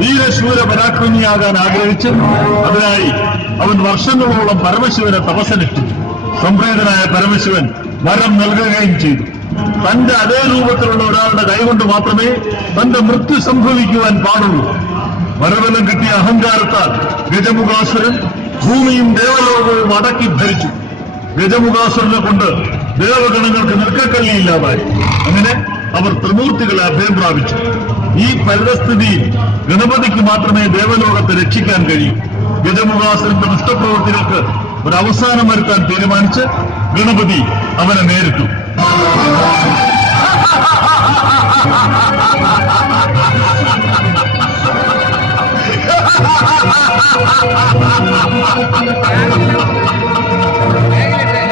വീരശൂര പരാക്രമിയാകാൻ ആഗ്രഹിച്ച് അതിനായി അവൻ വർഷങ്ങളോളം പരമശിവനെ തപസ്സനുഷ്ഠിച്ചു. സംപ്രീതനായ പരമശിവൻ വരം നൽകുകയും ചെയ്തു. തന്റെ അതേ രൂപത്തിലുള്ള ഒരാളുടെ കൈകൊണ്ട് മാത്രമേ തന്റെ മൃത്യു സംഭവിക്കുവാൻ പാടുള്ളൂ. വരബലം കിട്ടിയ അഹങ്കാരത്താൽ ഗജമുഖാസുരൻ ഭൂമിയും ദേവലോകവും അടക്കി ഭരിച്ചു. ഗജമുഖാസുരനെ കൊണ്ട് ദേവഗണങ്ങൾക്ക് നിൽക്കക്കള്ളിയില്ലാതായി. അങ്ങനെ അവർ ത്രിമൂർത്തികളെ അഭയം പ്രാപിച്ചു. ഈ പരിതസ്ഥിതിയിൽ ഗണപതിക്ക് മാത്രമേ ദേവലോകത്തെ രക്ഷിക്കാൻ കഴിയൂ. ഗജമുഖാസുരന്റെ ദുഷ്ടപ്രവൃത്തികൾക്ക് ഒരു അവസാനം വരുത്താൻ തീരുമാനിച്ച് ഗണപതി അവനെ നേരിട്ടു.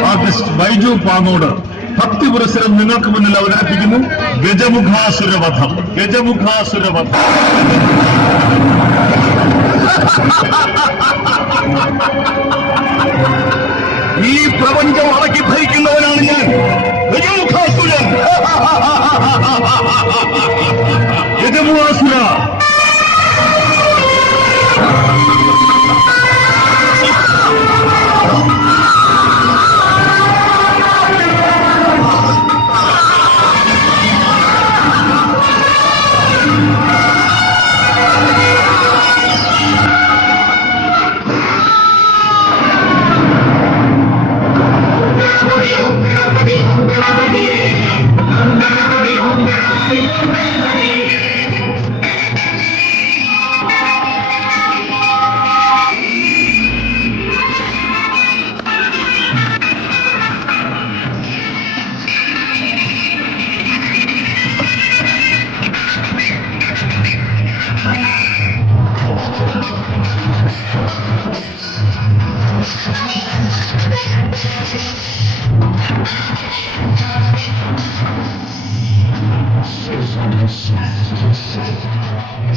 ആർട്ടിസ്റ്റ് ബൈജു പാങ്ങോട് ഭക്തി പുരസ്സരം നിങ്ങൾക്ക് മുന്നിൽ അവതരിപ്പിക്കുന്നു ഗജമുഖാസുരവധം. ഗജമുഖാസുരവധം. ഈ പ്രപഞ്ചം അടക്കി ഭരിക്കുന്നവനാണ് ഞാൻ, ഗജമുഖാസുരൻ. ഗജമുഖാസുര